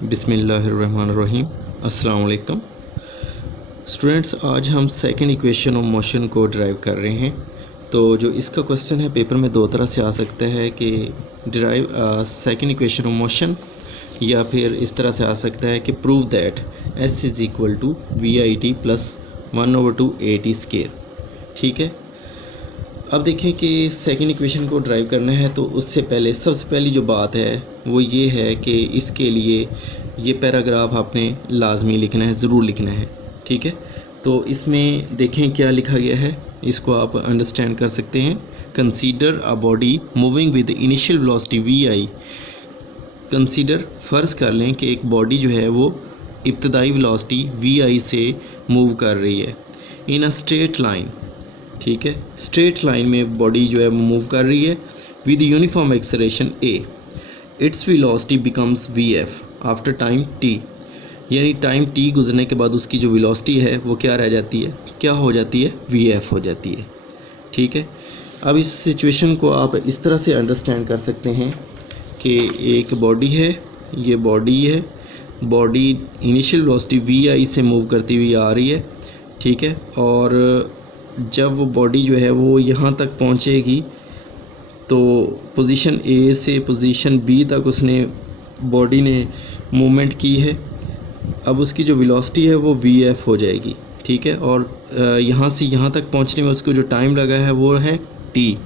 बिस्मिल्लाहिर्रहमानिर्रहीम। अस्सलाम वालेकुम स्टूडेंट्स, आज हम सेकंड इक्वेशन ऑफ मोशन को ड्राइव कर रहे हैं। तो जो इसका क्वेश्चन है पेपर में दो तरह से आ सकता है कि derive second equation of motion, या फिर इस तरह से आ सकता है कि prove that S is equal to V I T plus 1/2 A T square. ठीक है, अब देखें कि सेकंड इक्वेशन को ड्राइव करना है तो उससे पहले सबसे पहली जो बात है वो ये है कि इसके लिए ये पैराग्राफ आपने लाजमी लिखना है, ज़रूर लिखना है। ठीक है, तो इसमें देखें क्या लिखा गया है, इसको आप अंडरस्टैंड कर सकते हैं। Consider a body moving with initial velocity V I. Consider, फ़र्ज़ कर लें कि एक बॉडी जो है वो इब्तदाई वेलोसिटी वी आई से मूव कर रही है इन अ स्ट्रेट लाइन। ठीक है, स्ट्रेट लाइन में बॉडी जो है वो मूव कर रही है with uniform acceleration A. Its velocity becomes V F after time T, यानी टाइम टी गुजरने के बाद उसकी जो वेलोसिटी है वो क्या रह जाती है, क्या हो जाती है, वी एफ हो जाती है। ठीक है, अब इस सिचुएशन को आप इस तरह से अंडरस्टैंड कर सकते हैं कि एक बॉडी है, ये बॉडी है, बॉडी इनिशियल वेलोसिटी वी आई से मूव करती हुई आ रही है। ठीक है, और जब वो बॉडी जो है वो यहाँ तक पहुँचेगी तो पोजीशन ए से पोजीशन बी तक उसने बॉडी ने मूवमेंट की है। अब उसकी जो वेलोसिटी है वो वी एफ हो जाएगी। ठीक है, और यहाँ से यहाँ तक पहुँचने में उसको जो टाइम लगा है वो है टी।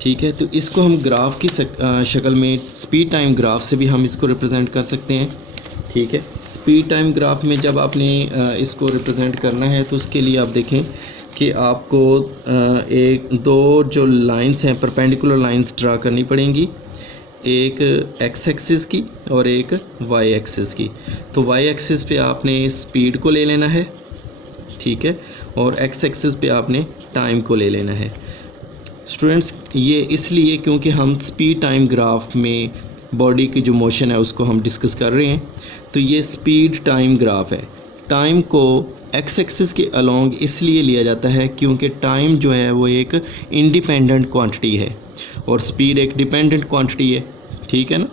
ठीक है, तो इसको हम ग्राफ की शक्ल में स्पीड टाइम ग्राफ से भी हम इसको रिप्रेजेंट कर सकते हैं। ठीक है, स्पीड टाइम ग्राफ में जब आपने इसको रिप्रेजेंट करना है तो उसके लिए आप देखें कि आपको एक दो जो लाइंस हैं, परपेंडिकुलर लाइंस ड्रा करनी पड़ेंगी, एक एक्स एक्सिस की और एक वाई एक्सिस की। तो वाई एक्सिस पे आपने स्पीड को ले लेना है, ठीक है, और एक्स एक्सिस पे आपने टाइम को ले लेना है। स्टूडेंट्स, ये इसलिए क्योंकि हम स्पीड टाइम ग्राफ में बॉडी की जो मोशन है उसको हम डिस्कस कर रहे हैं। तो ये स्पीड टाइम ग्राफ है। टाइम को एक्स एक्सिस के अलोंग इसलिए लिया जाता है क्योंकि टाइम जो है वो एक इंडिपेंडेंट क्वांटिटी है और स्पीड एक डिपेंडेंट क्वांटिटी है। ठीक है ना,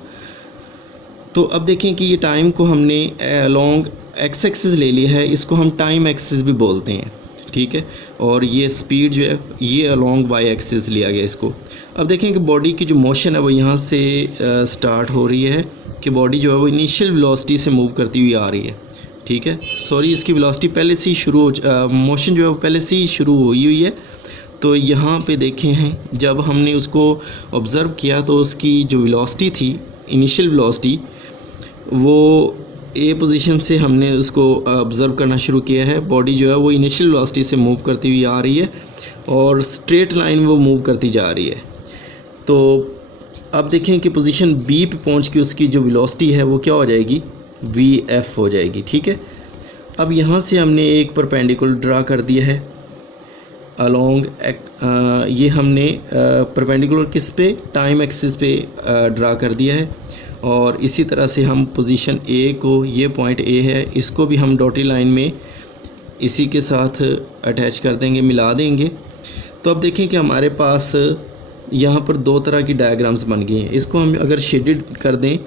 तो अब देखें कि ये टाइम को हमने अलोंग एक्स एक्सिस ले लिया है, इसको हम टाइम एक्सिस भी बोलते हैं। ठीक है, और ये स्पीड जो है ये अलोंग वाई एक्सिस लिया गया इसको। अब देखें कि बॉडी की जो मोशन है वो यहाँ से स्टार्ट हो रही है कि बॉडी जो है वो इनिशियल वेलोसिटी से मूव करती हुई आ रही है। ठीक है, सॉरी, इसकी वेलोसिटी पहले से ही मोशन जो है वो पहले से ही शुरू हुई है। तो यहाँ पे देखें हैं, जब हमने उसको ऑब्ज़र्व किया तो उसकी जो वेलोसिटी थी, इनिशियल वेलोसिटी, वो ए पोजीशन से हमने उसको ऑब्ज़र्व करना शुरू किया है। बॉडी जो है वो इनिशियल वेलोसिटी से मूव करती हुई आ रही है और स्ट्रेट लाइन वो मूव करती जा रही है। तो अब देखें कि पोजीशन बी पे पहुंच के उसकी जो वेलोसिटी है वो क्या हो जाएगी, वी एफ हो जाएगी। ठीक है, अब यहाँ से हमने एक परपेंडिकुलर ड्रा कर दिया है अलोंग ये हमने परपेंडिकुलर किस पे, टाइम एक्सिस पे ड्रा कर दिया है। और इसी तरह से हम पोजीशन ए को, ये पॉइंट ए है, इसको भी हम डॉटी लाइन में इसी के साथ अटैच कर देंगे, मिला देंगे। तो अब देखें कि हमारे पास यहाँ पर दो तरह की डायग्राम्स बन गई हैं। इसको हम अगर शेडेड कर दें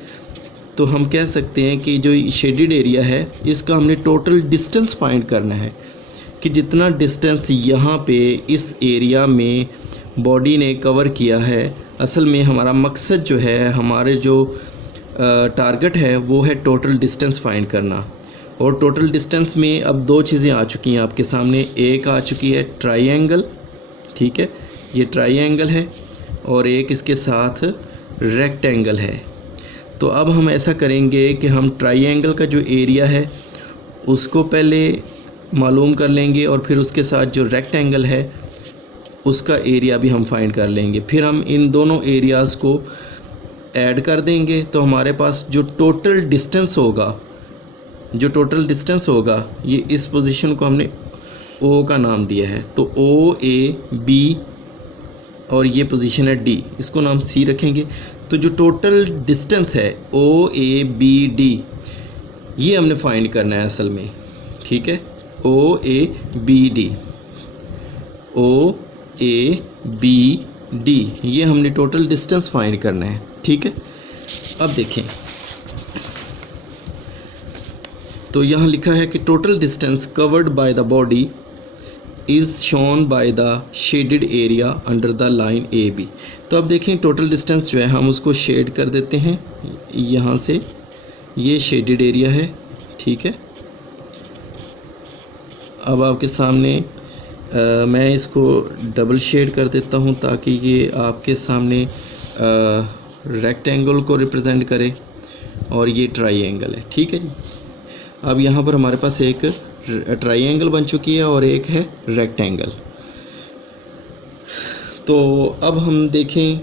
तो हम कह सकते हैं कि जो शेडेड एरिया है इसका हमने टोटल डिस्टेंस फाइंड करना है कि जितना डिस्टेंस यहाँ पे इस एरिया में बॉडी ने कवर किया है। असल में हमारा मकसद जो है, हमारे जो टारगेट है वो है टोटल डिस्टेंस फाइंड करना। और टोटल डिस्टेंस में अब दो चीज़ें आ चुकी हैं आपके सामने। एक आ चुकी है ट्रायंगल, ठीक है, ये ट्रायंगल है, और एक इसके साथ रेक्टेंगल है। तो अब हम ऐसा करेंगे कि हम ट्रायंगल का जो एरिया है उसको पहले मालूम कर लेंगे और फिर उसके साथ जो रेक्टेंगल है उसका एरिया भी हम फाइंड कर लेंगे। फिर हम इन दोनों एरियाज़ को ऐड कर देंगे तो हमारे पास जो टोटल डिस्टेंस होगा, ये इस पोजीशन को हमने ओ का नाम दिया है। तो ओ ए बी और ये पोजीशन है डी, इसको नाम सी रखेंगे। तो जो टोटल डिस्टेंस है ओ ए बी डी, ये हमने फाइंड करना है असल में। ठीक है, O A B D, O A B D, ये हमने टोटल डिस्टेंस फाइंड करना है। ठीक है, अब देखें तो यहाँ लिखा है कि total distance covered by the body is shown by the shaded area under the line A B. तो अब देखें टोटल डिस्टेंस जो है हम उसको शेड कर देते हैं यहाँ से, ये शेडेड एरिया है, ठीक है। अब आपके सामने मैं इसको डबल शेड कर देता हूँ ताकि ये आपके सामने रेक्टेंगल को रिप्रेजेंट करे और ये ट्राइएंगल है, ठीक है जी। अब यहाँ पर हमारे पास एक ट्राइएंगल बन चुकी है और एक है रेक्टेंगल। तो अब हम देखें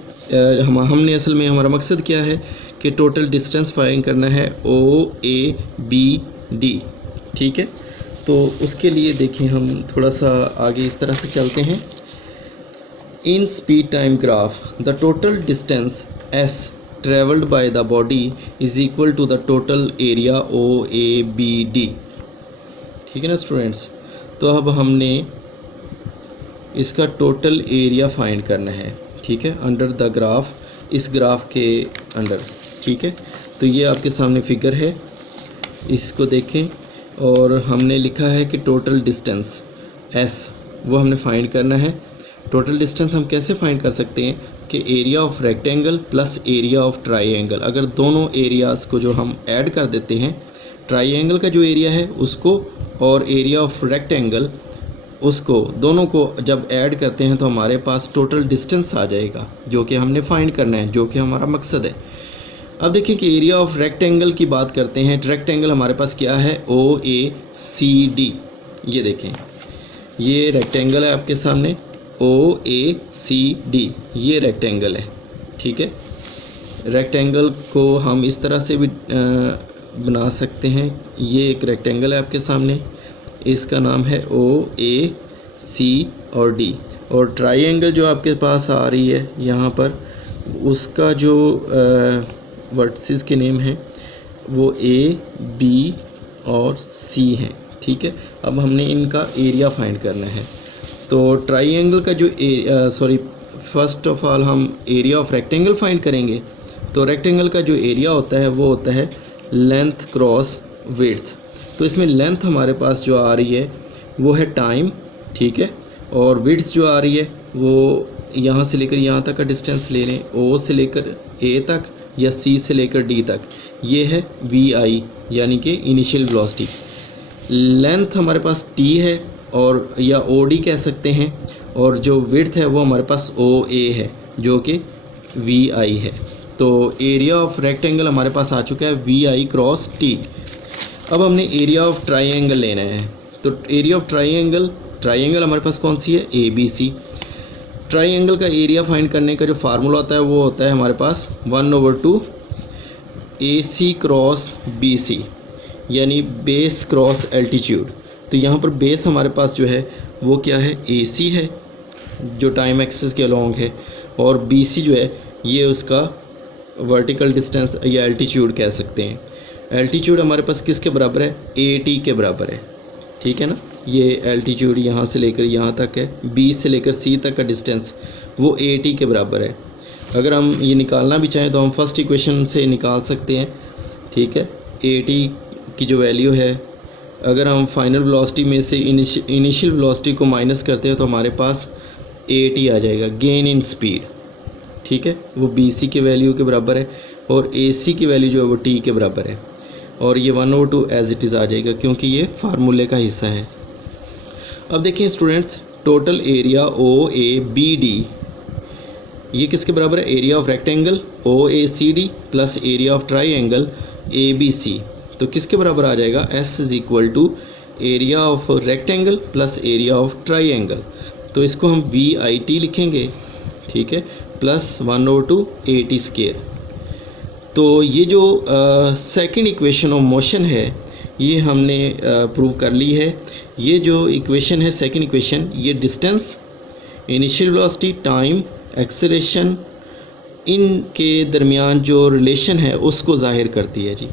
हमने असल में हमारा मकसद क्या है कि टोटल डिस्टेंस फाइंड करना है ओ ए बी डी, ठीक है। तो उसके लिए देखें हम थोड़ा सा आगे इस तरह से चलते हैं। In speed time graph the total distance S travelled by the body is equal to the total area O A B D, ठीक है ना स्टूडेंट्स। तो अब हमने इसका टोटल एरिया फाइंड करना है, ठीक है, अंडर द ग्राफ, इस ग्राफ के अंडर, ठीक है। तो ये आपके सामने फिगर है, इसको देखें और हमने लिखा है कि टोटल डिस्टेंस एस वो हमने फाइंड करना है। टोटल डिस्टेंस हम कैसे फाइंड कर सकते हैं कि area of rectangle plus area of triangle, अगर दोनों एरियाज़ को जो हम ऐड कर देते हैं, ट्राइएंगल का जो एरिया है उसको और एरिया ऑफ रेक्टेंगल उसको, दोनों को जब ऐड करते हैं तो हमारे पास टोटल डिस्टेंस आ जाएगा जो कि हमने फाइंड करना है, जो कि हमारा मकसद है। अब देखिए कि एरिया ऑफ रेक्टेंगल की बात करते हैं। रेक्टेंगल हमारे पास क्या है, ओ ए सी डी, ये देखें ये रेक्टेंगल है आपके सामने, ओ ए सी डी ये रेक्टेंगल है, ठीक है। रेक्टेंगल को हम इस तरह से भी बना सकते हैं। ये एक रेक्टेंगल है आपके सामने, इसका नाम है ओ ए सी और डी। और ट्राइएंगल जो आपके पास आ रही है यहाँ पर, उसका जो वर्टिसेस के नेम है वो ए बी और सी हैं, ठीक है। अब हमने इनका एरिया फाइंड करना है। तो ट्राइएंगल का जो फर्स्ट ऑफ ऑल हम एरिया ऑफ रेक्टेंगल फाइंड करेंगे। तो रेक्टेंगल का जो एरिया होता है वो होता है लेंथ क्रॉस विड्थ। तो इसमें लेंथ हमारे पास जो आ रही है वो है टाइम, ठीक है, और विड्थ जो आ रही है वो यहाँ से लेकर यहाँ तक का डिस्टेंस ले लें, ओ से लेकर ए तक या सी से लेकर डी तक, ये है वी आई यानी कि इनिशियल वेलोसिटी। लेंथ हमारे पास टी है और या ओ डी कह सकते हैं, और जो विड्थ है वो हमारे पास ओ ए है जो कि वी आई है। तो एरिया ऑफ रेक्टेंगल हमारे पास आ चुका है वी आई क्रॉस टी। अब हमने एरिया ऑफ ट्राइएंगल लेना है। तो एरिया ऑफ ट्राइएंगल हमारे पास कौन सी है, ए बी सी। ट्राइएंगल का एरिया फाइंड करने का जो फार्मूला होता है वो होता है हमारे पास 1/2 ए सी क्रॉस बी सी, यानी बेस क्रॉस एल्टीट्यूड। तो यहाँ पर बेस हमारे पास जो है वो क्या है, ए सी है जो टाइम एक्सिस के अलोंग है, और बी सी जो है ये उसका वर्टिकल डिस्टेंस या एल्टीट्यूड कह सकते हैं। एल्टीट्यूड हमारे पास किसके बराबर है, ए टी के बराबर है, ठीक है ना। ये एल्टीट्यूड यहाँ से लेकर यहाँ तक है, बी से लेकर सी तक का डिस्टेंस वो ए टी के बराबर है। अगर हम ये निकालना भी चाहें तो हम फर्स्ट इक्वेशन से निकाल सकते हैं, ठीक है। ए टी की जो वैल्यू है, अगर हम फाइनल वेलोसिटी में से इनिशियल वेलोसिटी को माइनस करते हैं तो हमारे पास ए टी आ जाएगा, गेन इन स्पीड, ठीक है, वो बी सी के वैल्यू के बराबर है, और ए सी की वैल्यू जो है वो टी के बराबर है, और ये 1/2 एज इट इज़ आ जाएगा क्योंकि ये फार्मूले का हिस्सा है। अब देखिए students, total area O A B D ये किसके बराबर है, area of rectangle O A C D plus area of triangle A B C. तो किसके बराबर आ जाएगा, S is equal to area of rectangle plus area of triangle. तो इसको हम वी आई टी लिखेंगे, ठीक है, प्लस 1/2 ए टी स्क्वायर। तो ये जो सेकंड इक्वेशन ऑफ मोशन है ये हमने प्रूव कर ली है। ये जो इक्वेशन है सेकंड इक्वेशन, ये distance, initial velocity, time, acceleration, इनके दरमियान जो रिलेशन है उसको ज़ाहिर करती है जी।